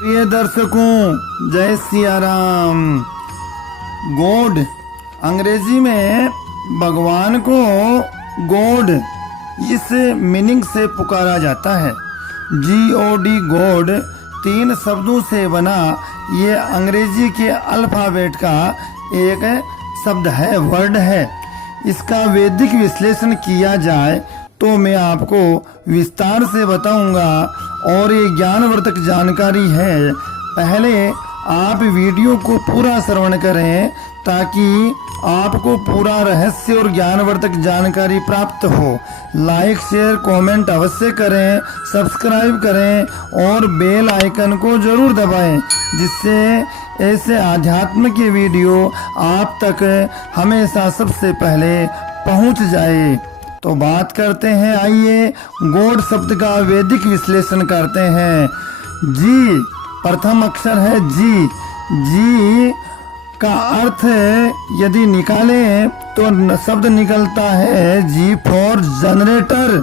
प्रिय दर्शकों, जय सिया राम। गॉड अंग्रेजी में भगवान को गॉड इस मीनिंग से पुकारा जाता है। GOD गॉड 3 शब्दों से बना ये अंग्रेजी के अल्फाबेट का एक शब्द है, वर्ड है। इसका वैदिक विश्लेषण किया जाए तो मैं आपको विस्तार से बताऊंगा और ये ज्ञानवर्धक जानकारी है। पहले आप वीडियो को पूरा श्रवण करें ताकि आपको पूरा रहस्य और ज्ञानवर्धक जानकारी प्राप्त हो। लाइक शेयर कमेंट अवश्य करें, सब्सक्राइब करें और बेल आइकन को जरूर दबाएं, जिससे ऐसे आध्यात्म के वीडियो आप तक हमेशा सबसे पहले पहुंच जाए। तो बात करते हैं, आइए गॉड शब्द का वैदिक विश्लेषण करते हैं। जी प्रथम अक्षर है जी। जी का अर्थ यदि निकालें तो शब्द निकलता है जी फॉर जनरेटर।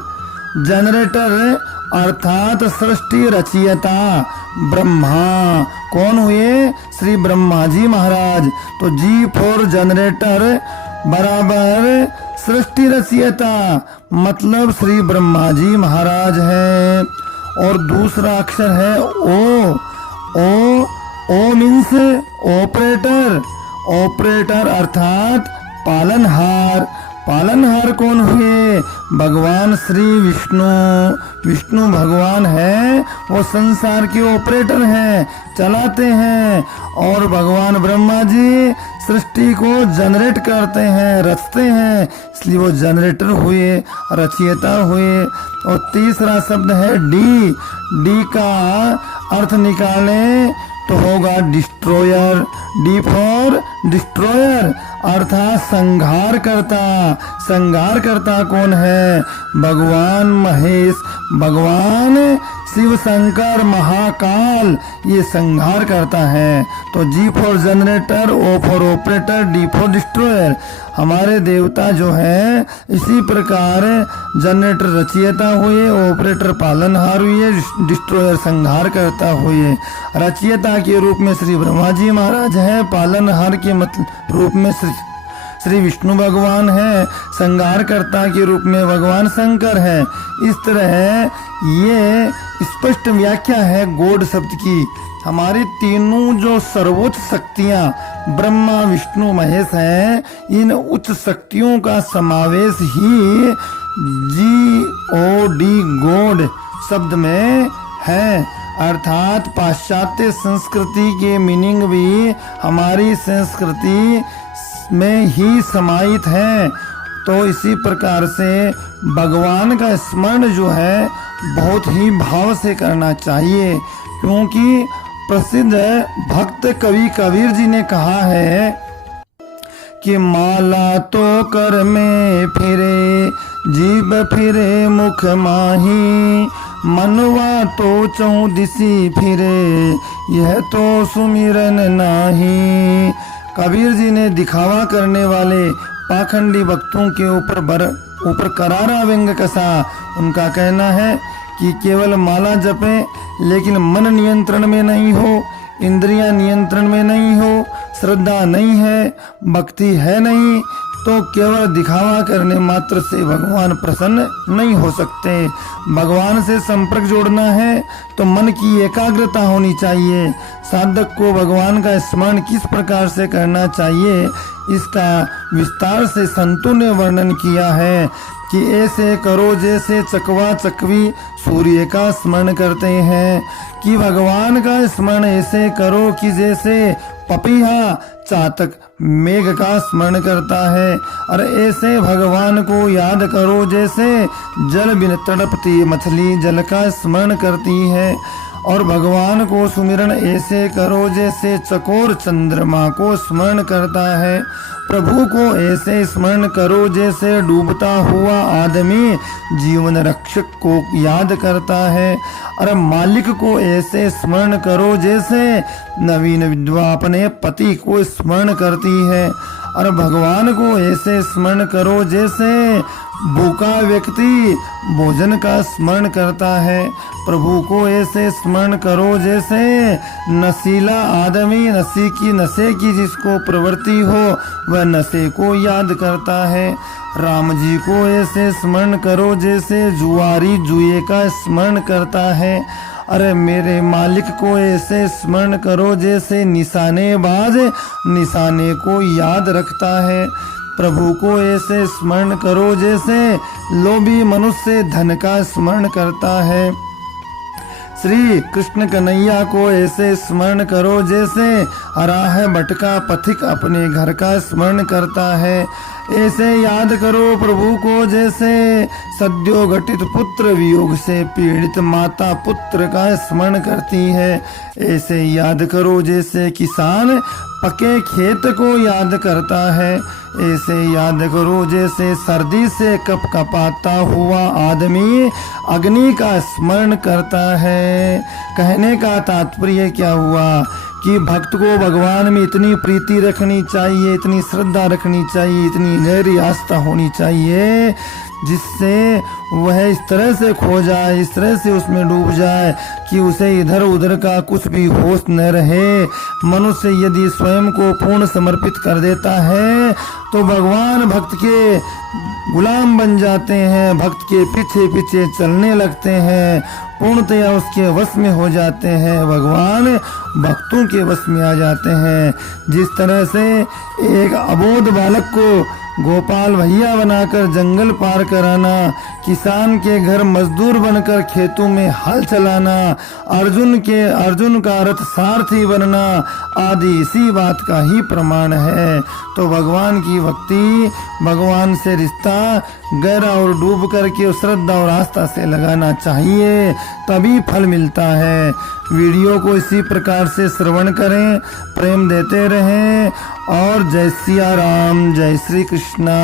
जनरेटर अर्थात सृष्टि रचयिता ब्रह्मा। कौन हुए? श्री ब्रह्मा जी महाराज। तो जी फॉर जनरेटर बराबर सृष्टि रचयिता, मतलब श्री ब्रह्मा जी महाराज है। और दूसरा अक्षर है O. O means operator. Operator अर्थात पालनहार। पालनहार कौन हुए? भगवान श्री विष्णु। विष्णु भगवान है, वो संसार के ऑपरेटर हैं, चलाते हैं। और भगवान ब्रह्मा जी सृष्टि को जनरेट करते हैं, रचते हैं, इसलिए वो जनरेटर हुए, रचयिता हुए। और तीसरा शब्द है डी। डी का अर्थ निकालें तो होगा डिस्ट्रॉयर। डी फॉर डिस्ट्रॉयर अर्थात संहार करता। संहार करता कौन है? भगवान महेश, भगवान शिव शंकर महाकाल, ये संहार करता है। तो G for generator, O for operator, D for destroyer. हमारे देवता जो है इसी प्रकार जनरेटर रचयिता हुए, ऑपरेटर पालनहार हुए, डिस्ट्रॉयर संहार करता हुए। रचयिता के रूप में श्री ब्रह्मा जी महाराज है, पालनहार के रूप में श्री विष्णु भगवान है, संहारकर्ता के रूप में भगवान शंकर है। इस तरह ये स्पष्ट व्याख्या है गॉड शब्द की। हमारी तीनों जो सर्वोच्च शक्तियां ब्रह्मा विष्णु महेश हैं, इन उच्च शक्तियों का समावेश ही GOD गॉड शब्द में है। अर्थात पाश्चात्य संस्कृति के मीनिंग भी हमारी संस्कृति में ही समाहित है। तो इसी प्रकार से भगवान का स्मरण जो है बहुत ही भाव से करना चाहिए, क्योंकि प्रसिद्ध भक्त कवि कबीर जी ने कहा है कि माला तो कर में फिरे, जीभ फिरे मुख माही, मनवा तो चौदिसी फिरे, यह तो सुमिरन नाही। कबीर जी ने दिखावा करने वाले पाखंडी भक्तों के ऊपर करारा व्यंग कसा। उनका कहना है कि केवल माला जपें लेकिन मन नियंत्रण में नहीं हो, इंद्रियां नियंत्रण में नहीं हो, श्रद्धा नहीं है, भक्ति है नहीं, तो केवल दिखावा करने मात्र से भगवान प्रसन्न नहीं हो सकते। भगवान से संपर्क जोड़ना है तो मन की एकाग्रता होनी चाहिए। साधक को भगवान का स्मरण किस प्रकार से करना चाहिए, इसका विस्तार से संतों ने वर्णन किया है कि ऐसे करो जैसे चकवा चकवी सूर्य का स्मरण करते हैं, कि भगवान का स्मरण ऐसे करो कि जैसे पपीहा चातक मेघ का स्मरण करता है। और ऐसे भगवान को याद करो जैसे जल बिन तड़पती मछली जल का स्मरण करती है। और भगवान को सुमिरन ऐसे करो जैसे चकोर चंद्रमा को स्मरण करता है। प्रभु को ऐसे स्मरण करो जैसे डूबता हुआ आदमी जीवन रक्षक को याद करता है। और मालिक को ऐसे स्मरण करो जैसे नवीन विधवा अपने पति को स्मरण करती है। और भगवान को ऐसे स्मरण करो जैसे भूखा व्यक्ति भोजन का स्मरण करता है। प्रभु को ऐसे स्मरण करो जैसे नशीला आदमी नशे की जिसको प्रवृत्ति हो वह नशे को याद करता है। राम जी को ऐसे स्मरण करो जैसे जुआरी जुए का स्मरण करता है। अरे मेरे मालिक को ऐसे स्मरण करो जैसे निशानेबाज निशाने को याद रखता है। प्रभु को ऐसे स्मरण करो जैसे लोभी मनुष्य धन का स्मरण करता है। श्री कृष्ण कन्हैया को ऐसे स्मरण करो जैसे राह भटका पथिक अपने घर का स्मरण करता है। ऐसे याद करो प्रभु को जैसे सद्यो घटित पुत्र वियोग से पीड़ित माता पुत्र का स्मरण करती है। ऐसे याद करो जैसे किसान पके खेत को याद करता है। ऐसे याद करो जैसे सर्दी से कपकपाता हुआ आदमी अग्नि का स्मरण करता है। कहने का तात्पर्य क्या हुआ कि भक्त को भगवान में इतनी प्रीति रखनी चाहिए, इतनी श्रद्धा रखनी चाहिए, इतनी गहरी आस्था होनी चाहिए जिससे वह इस तरह से खो जाए, इस तरह से उसमें डूब जाए कि उसे इधर उधर का कुछ भी होश न रहे। मनुष्य यदि स्वयं को पूर्ण समर्पित कर देता है तो भगवान भक्त के गुलाम बन जाते हैं, भक्त के पीछे पीछे चलने लगते हैं, पूर्णतया उसके वश में हो जाते हैं, भगवान भक्तों के वश में आ जाते हैं। जिस तरह से एक अबोध बालक को गोपाल भैया बनाकर जंगल पार कराना, किसान के घर मजदूर बनकर खेतों में हल चलाना, अर्जुन का रथ सारथी बनना आदि इसी बात का ही प्रमाण है। तो भगवान की भक्ति, भगवान से रिश्ता गहरा और डूब करके श्रद्धा और आस्था से लगाना चाहिए, तभी फल मिलता है। वीडियो को इसी प्रकार से श्रवण करें, प्रेम देते रहें और जय सिया राम, जय श्री कृष्णा।